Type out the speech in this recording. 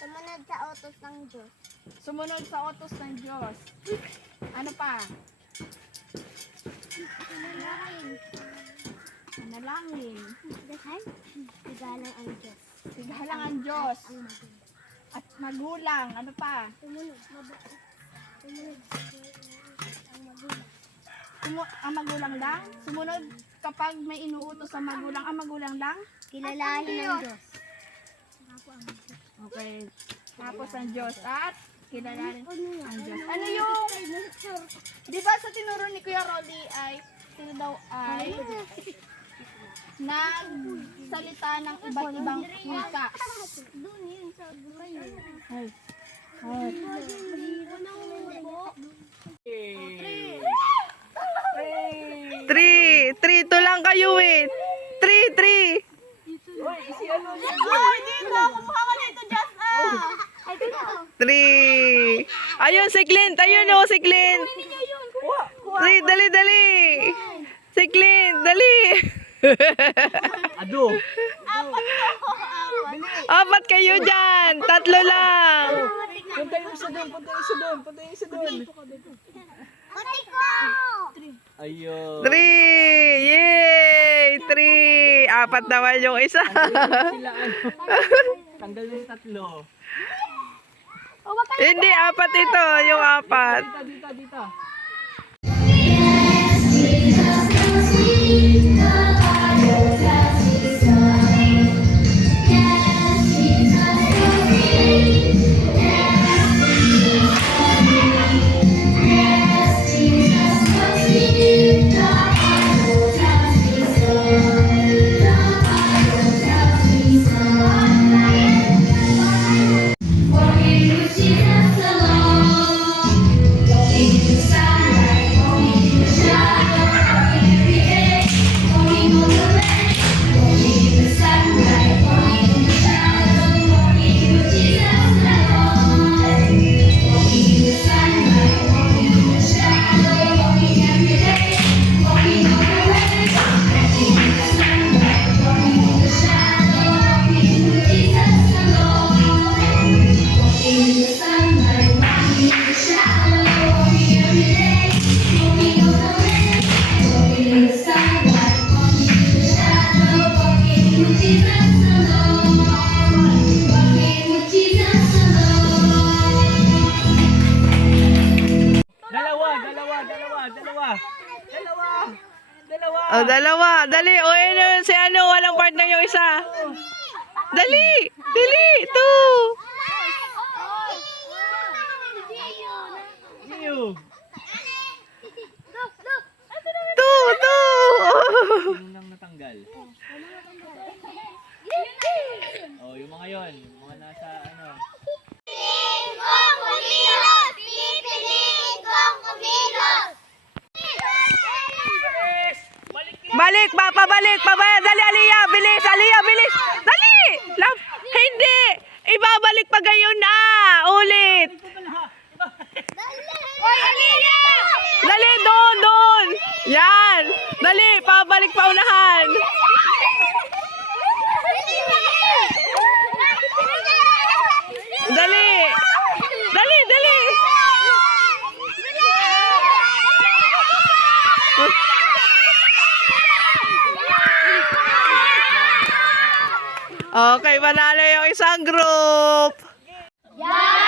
Sumunod sa utos ng Diyos. Sumunod sa utos ng Diyos. Ano pa? Manalangin. Dasal? Igalang ang Diyos. Sigalang ang Diyos. At magulang. Ano pa? Sumunod. Sumunod ang magulang. Ang magulang lang? Sumunod kapag may inuutos sa magulang. Ang magulang lang? Kilalahin ng Diyos. Okay. Tapos ang Diyos at kilalanin ang Diyos. Ano yung, di ba sa tinuro ni Kuya Rolly ay, sino daw ay nagsalita ng iba't ibang wika. Doon yun sa kayo. Ay. Ay. Three to lang kayo eh. Three. Ay, dito! Kumuha ka dito, Just! Ay, dito! 3. Ayun si Clint. Ayun oh, si Clint. 3, dali. Si Clint, dali. Ado. Apat kayo dyan. 3 lang. Punta yung isa doon. Kutik ko! Ayun. 3. Yay! 3. Apat naman yung isa. Sila tanggal yung 3. Hindi, apat ito. Yung apat. Dito. Dalawa. Oh, dalawa. Dali. O, yun si ano. Walang partner yung isa. Dali. 2. Iyo. 2. Sino nang natanggal? Oh, yung mga yon, yung mga nasa ano. Balik. Pabalik. Dali, Aliyah. Bilis. Dali. Hindi. Ibabalik pa gayon na. Ulit. Dali, doon. Yan. Dali, pabalik pa unahan. Dali. Okay, panalo yung isang group. Yeah!